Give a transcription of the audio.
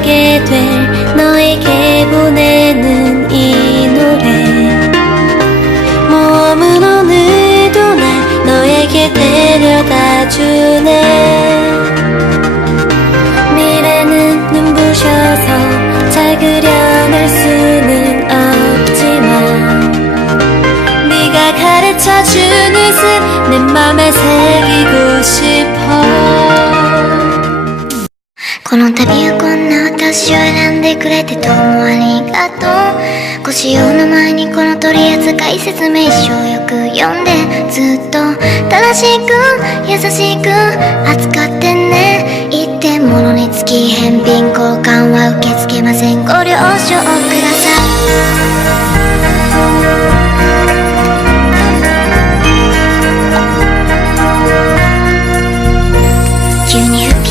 만나게 될 너에게 보내는 이 노래. 모험은 오늘도 날 너에게 데려다 주네. 미래는 눈부셔서 잘 그려낼 수는 없지만 네가 가르쳐준 이슬 내 맘에 새기고 싶어. この旅をこんな私を選んでくれてどうもありがとう。ご使用の前にこの取扱説明書をよく読んで、ずっと正しく優しく扱ってね。一点物につき返品交換は受け付けません。ご了承ください。急に吹き